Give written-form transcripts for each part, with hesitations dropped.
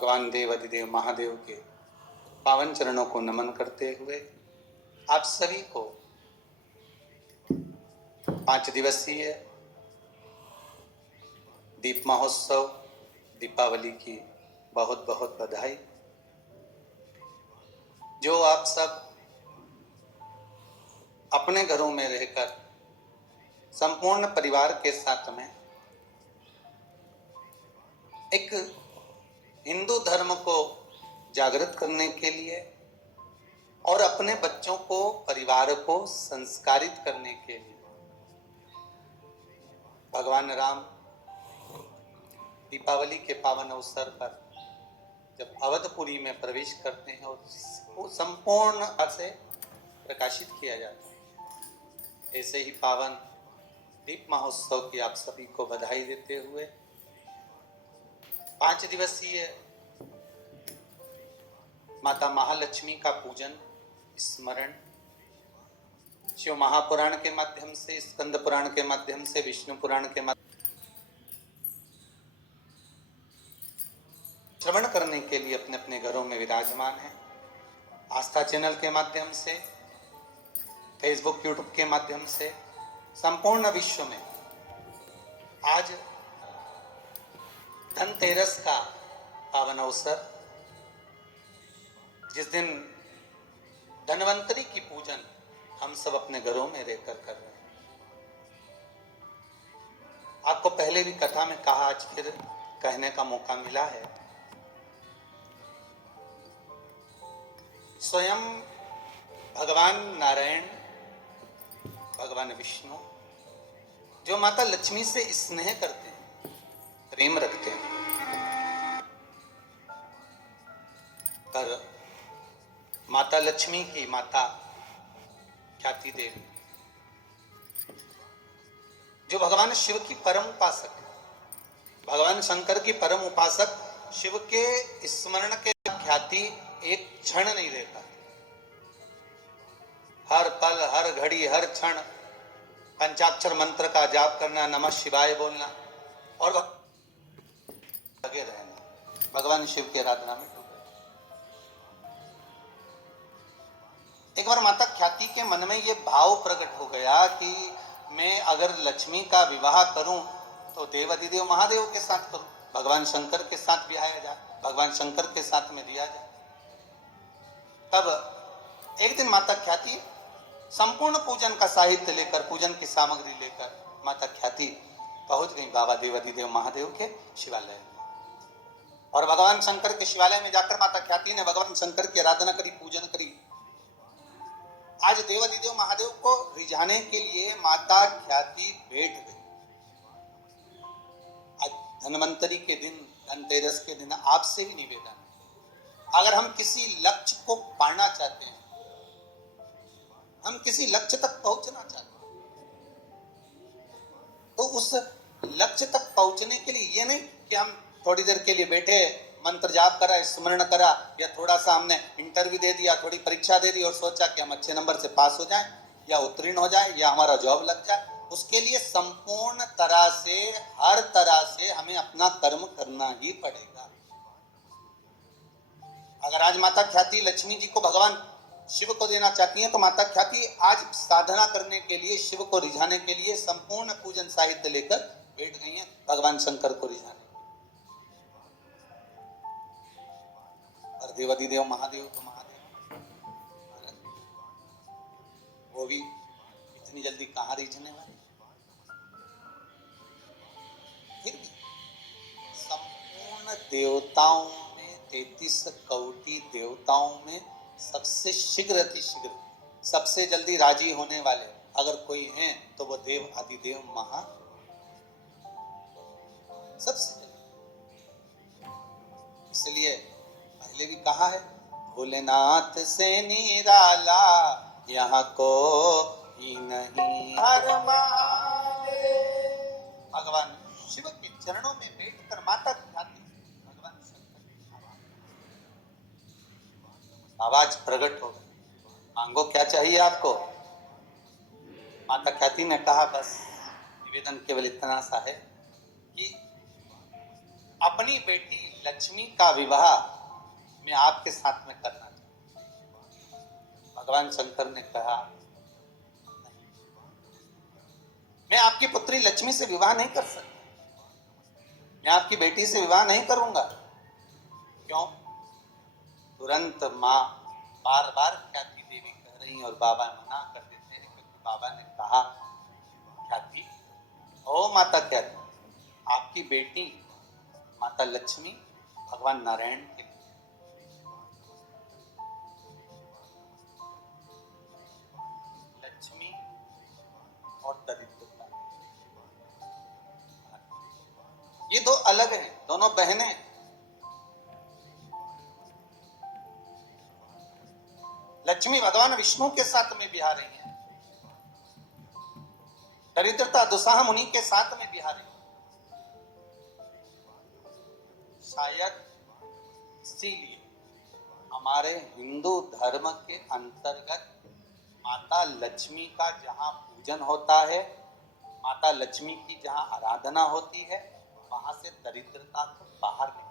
भगवान देव अधिदेव महादेव के पावन चरणों को नमन करते हुए आप सभी को 5 दिवसीय दीप महोत्सव दीपावली की बहुत बहुत बधाई। जो आप सब अपने घरों में रहकर संपूर्ण परिवार के साथ में एक हिंदू धर्म को जागृत करने के लिए और अपने बच्चों को परिवार को संस्कारित करने के लिए भगवान राम दीपावली के पावन अवसर पर जब अवधपुरी में प्रवेश करते हैं और वो संपूर्ण से प्रकाशित किया जाता है, ऐसे ही पावन दीप महोत्सव की आप सभी को बधाई देते हुए 5 दिवसीय माता महालक्ष्मी का पूजन स्मरण शिव महापुराण के माध्यम से, स्कंद पुराण के माध्यम से, विष्णु पुराण के माध्यम श्रवण करने के लिए अपने अपने घरों में विराजमान है। आस्था चैनल के माध्यम से, फेसबुक यूट्यूब के माध्यम से संपूर्ण विश्व में आज धनतेरस का पावन अवसर, जिस दिन धनवंतरी की पूजन हम सब अपने घरों में रहकर कर रहे हैं। आपको पहले भी कथा में कहा, आज फिर कहने का मौका मिला है। स्वयं भगवान नारायण, भगवान विष्णु जो माता लक्ष्मी से स्नेह करते हैं, प्रेम रखते हैं, पर माता लक्ष्मी की माता ख्याति देवी जो भगवान शिव की परम उपासक है, भगवान शंकर की परम उपासक, शिव के स्मरण के ख्याति एक क्षण नहीं रह पाती। हर पल, हर घड़ी, हर क्षण पंचाक्षर मंत्र का जाप करना, नमः शिवाय बोलना और लगे रहना, भगवान शिव की आराधना में डूबे। एक बार माता ख्याति के मन में ये भाव प्रकट हो गया कि मैं अगर लक्ष्मी का विवाह करूं तो देव अधिदेव महादेव के साथ करूं, भगवान शंकर के साथ ब्याया जाए, भगवान शंकर के साथ में दिया जाए। तब एक दिन माता ख्याति संपूर्ण पूजन का साहित्य लेकर, पूजन की सामग्री लेकर माता ख्याति पहुंच गई बाबा देव अधिदेव महादेव के शिवालय में। और भगवान शंकर के शिवालय में जाकर माता ख्याति ने भगवान शंकर की आराधना करी, पूजन करी। आज देव अधिदेव महादेव को रिझाने के लिए माता ख्याति बैठ गई। आज धनवंतरी के दिन, धनतेरस के दिन आपसे भी निवेदन, अगर हम किसी लक्ष्य को पाना चाहते हैं, हम किसी लक्ष्य तक पहुंचना चाहते हैं, तो उस लक्ष्य तक पहुंचने के लिए ये नहीं कि हम थोड़ी देर के लिए बैठे, मंत्र जाप करा, स्मरण करा, या थोड़ा सा हमने इंटरव्यू दे दिया, थोड़ी परीक्षा दे दी और सोचा कि हम अच्छे नंबर से पास हो जाएं या उत्तीर्ण हो जाएं या हमारा जॉब लग जाए। उसके लिए संपूर्ण तरह से, हर तरह से हमें अपना कर्म करना ही पड़ेगा। अगर आज माता ख्याति लक्ष्मी जी को भगवान शिव को देना चाहती हैं, तो माता ख्याति आज साधना करने के लिए, शिव को रिझाने के लिए संपूर्ण पूजन साहित्य लेकर बैठ गई हैं, भगवान शंकर को रिझाने। और देव अधिदेव महादेव तो महादेव, वो भी इतनी जल्दी कहां रिझने वाले। फिर भी संपूर्ण देवताओं में, 33 कोटि देवताओं में सबसे शीघ्र, अति शीघ्र, सबसे जल्दी राजी होने वाले अगर कोई हैं तो वो देव अधिदेव महा, सबसे जल्दी। इसलिए पहले भी कहा है, भोलेनाथ से निराला यहाँ को ही नहीं। हर महादेव, भगवान शिव के चरणों में बैठकर माता ख्याति भगवान शंकर की आवाज प्रकट हो गई। मांगो क्या चाहिए आपको। माता ख्याति ने कहा, बस निवेदन केवल इतना सा है कि अपनी बेटी लक्ष्मी का विवाह मैं आपके साथ में करना चाहता हूं। भगवान शंकर ने कहा, मैं आपकी पुत्री लक्ष्मी से विवाह नहीं कर सकता, मैं आपकी बेटी से विवाह नहीं करूंगा। क्यों? तुरंत मां बार बार ख्याति देवी कह रही और बाबा मना कर देते हैं, क्योंकि बाबा ने कहा, ख्याति, ओ माता ख्याति, आपकी बेटी माता लक्ष्मी भगवान नारायण के लिए, लक्ष्मी और दरिद्रता, ये दो अलग हैं, दोनों बहनें। लक्ष्मी भगवान विष्णु के साथ में बिहार रही है, दरिद्रता दुसाह मुनि के साथ में बिहार रही है। शायद इसीलिए हमारे हिंदू धर्म के अंतर्गत माता लक्ष्मी का जहां पूजन होता है, माता लक्ष्मी की जहां आराधना होती है, वहां से दरिद्रता को बाहर निकाल।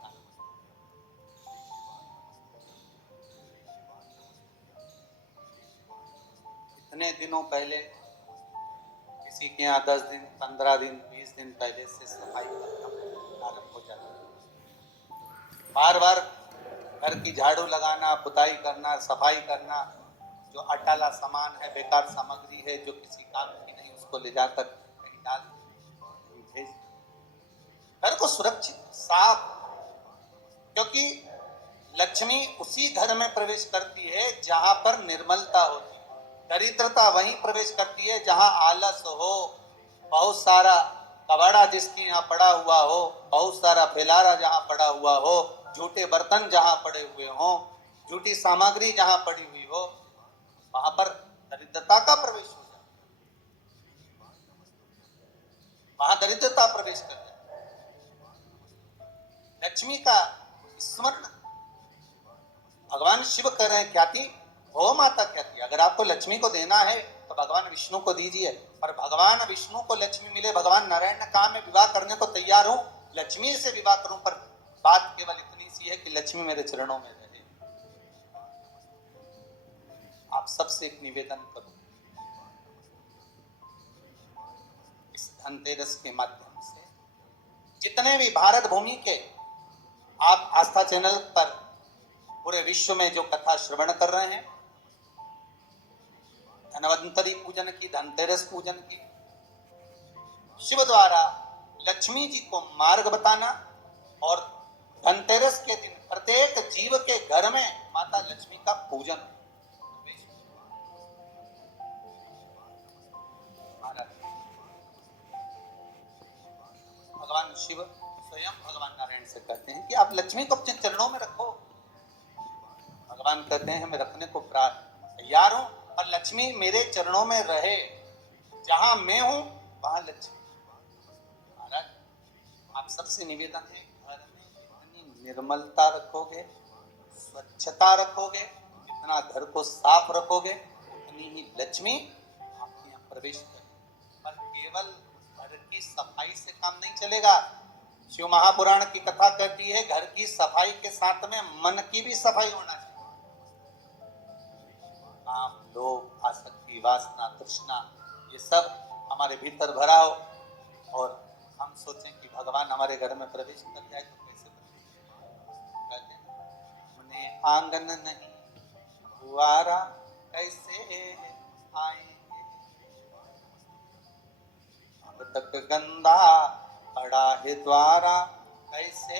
इतने दिनों पहले किसी के यहाँ 10 दिन, 15 दिन, 20 दिन पहले से सफाई करना प्रारंभ हो जाता है। बार बार घर की झाड़ू लगाना, पुताई करना, सफाई करना, जो अटाला सामान है, बेकार सामग्री है, जो किसी काम की नहीं, उसको ले जाकर कहीं डाल भेज, घर को सुरक्षित साफ, क्योंकि लक्ष्मी उसी घर में प्रवेश करती है जहां पर निर्मलता होती है। दरिद्रता वहीं प्रवेश करती है जहां आलस हो, बहुत सारा कबाड़ा जिसके यहाँ पड़ा हुआ हो, बहुत सारा फैलारा जहां पड़ा हुआ हो, झूठे बर्तन जहां पड़े हुए हो, झूठी सामग्री जहां पड़ी हुई हो, वहां पर दरिद्रता का प्रवेश हो जाए, वहां दरिद्रता प्रवेश कर जाए। लक्ष्मी का स्मरण भगवान शिव कर रहे हैं, ख्याति, हो माता ख्याति, अगर आपको लक्ष्मी को देना है तो भगवान विष्णु को दीजिए। पर भगवान विष्णु को लक्ष्मी मिले, भगवान नारायण ने कहा मैं विवाह करने को तैयार हूं, लक्ष्मी से विवाह करूं, पर बात केवल इतनी सी है कि लक्ष्मी मेरे चरणों में रहे। आप सबसे एक निवेदन करूं, इस धनतेरस के माध्यम से जितने भी भारत भूमि के आप आस्था चैनल पर पूरे विश्व में जो कथा श्रवण कर रहे हैं, धनवंतरी पूजन की, धनतेरस पूजन की, शिव द्वारा लक्ष्मी जी को मार्ग बताना, और धनतेरस के दिन प्रत्येक जीव के घर में माता लक्ष्मी का पूजन। भगवान शिव स्वयं भगवान नारायण से कहते हैं कि आप लक्ष्मी को अपने चरणों में रखो। भगवान कहते हैं मैं रखने को तैयार हूं, और लक्ष्मी मेरे चरणों में रहे, जहां मैं हूं वहां लक्ष्मी। महाराज, आप सबसे निवेदन है, घर में जितनी निर्मलता रखोगे, स्वच्छता रखोगे, जितना घर को साफ रखोगे, उतनी ही लक्ष्मी आपके यहाँ प्रवेश करेगी। पर केवल घर की सफाई से काम नहीं चलेगा। शिव महापुराण की कथा कहती है घर की सफाई के साथ में मन की भी सफाई होना चाहिए। काम, लोभ, आसक्ति, वासना, तृष्णा, ये सब हमारे भीतर भरा हो, और हम सोचें कि भगवान हमारे घर में प्रवेश कर जाए तो कैसे कहते हैं, उन्हें आंगन नहीं द्वारा कैसे आएंगे, अब तक गंदा पड़ा है द्वारा कैसे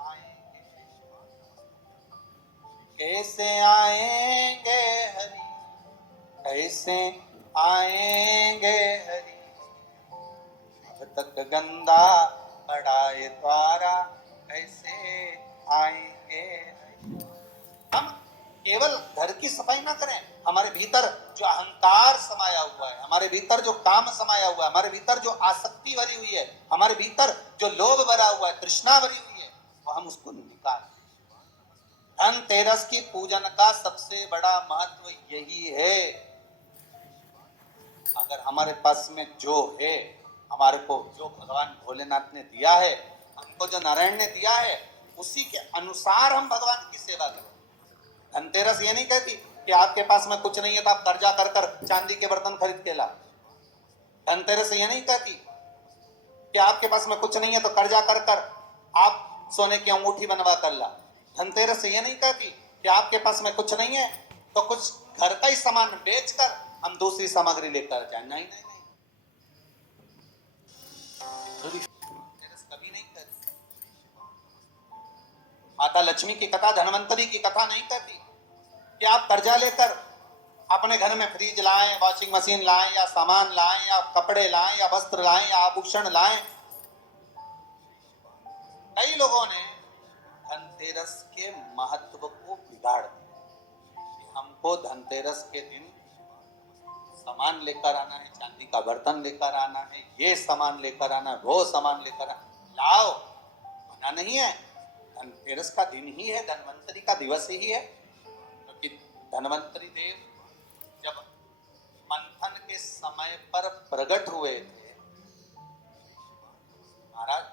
आएंगे, कैसे आएंगे हरि, कैसे आएंगे हरि, अब तक गंदा पड़ा है द्वारा कैसे आएंगे हरि। हम केवल घर की सफाई ना करें, हमारे भीतर जो अहंकार समाया हुआ है, हमारे भीतर जो काम समाया हुआ है, हमारे भीतर जो आसक्ति भरी हुई है, हमारे भीतर जो लोभ भरा हुआ है, तृष्णा भरी हुई है, वो हम उसको निकाल। धनतेरस की पूजन का सबसे बड़ा महत्व यही है। अगर हमारे पास में जो है, हमारे को जो भगवान भोलेनाथ ने दिया है, हमको जो नारायण ने दिया है, उसी के अनुसार हम भगवान की सेवा करें। धनतेरस ये नहीं कहती कि आपके पास में कुछ नहीं है तो आप कर्जा कर कर चांदी के बर्तन खरीद के ला। धनतेरस ये नहीं कहती कि आपके पास में कुछ नहीं है तो कर्जा कर कर आप सोने की अंगूठी बनवा कर ला। धनतेरस ये नहीं कहती कि आपके पास में कुछ नहीं है तो कुछ घर का ही सामान बेचकर हम दूसरी सामग्री लेकर जाए। नहीं नहीं नहीं, धनतेरस कभी नहीं कहती। माता लक्ष्मी की कथा, धनवंतरी की कथा नहीं कहती कि आप कर्जा लेकर अपने घर में फ्रिज लाएं, वॉशिंग मशीन लाएं, या सामान लाएं, या कपड़े लाएं, या वस्त्र लाएं, या आभूषण लाएं। कई लोगों ने धनतेरस के महत्व को बिगाड़ दिया। हमको धनतेरस के दिन सामान लेकर आना है, चांदी का बर्तन लेकर आना है, ये सामान लेकर आना है, वो सामान लेकर आना। लाओ, मना नहीं है। धनतेरस का दिन ही है, धनवंतरी का दिवस ही है। क्योंकि धनवंतरी देव जब मंथन के समय पर प्रकट हुए थे महाराज,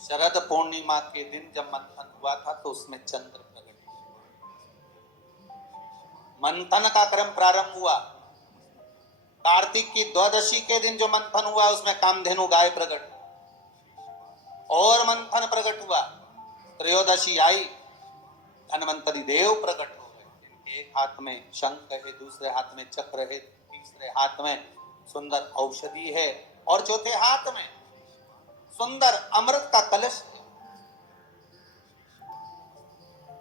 शरद पूर्णिमा के दिन जब मंथन हुआ था तो उसमें चंद्र प्रकट हुआ। मंथन का क्रम प्रारंभ हुआ। कार्तिक की द्वादशी के दिन जो मंथन हुआ उसमें कामधेनु गाय प्रकट और मंथन प्रकट हुआ। त्रयोदशी आई, धनवंतरी देव प्रकट हो गए। इनके एक हाथ में शंख है, दूसरे हाथ में चक्र है, तीसरे हाथ में सुंदर औषधि है और चौथे हाथ में सुंदर अमृत का कलश है।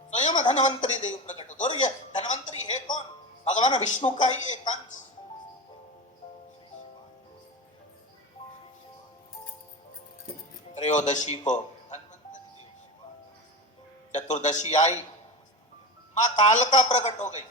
स्वयं धनवंतरी देव प्रकट हो। और ये धनवंतरी है कौन? भगवान विष्णु का ही एक अंश। त्रयोदशी को धनवंतरी देव, चतुर्दशी आई, मां कालका प्रकट हो गई।